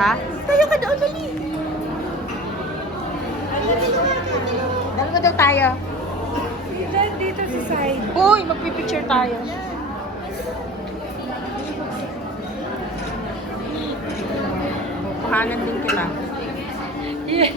Ha? Tayo ka doon, dali. Dalawa daw tayo. Dito sa side. Uy, magpipicture tayo. Kuhanan din kita. Yeah.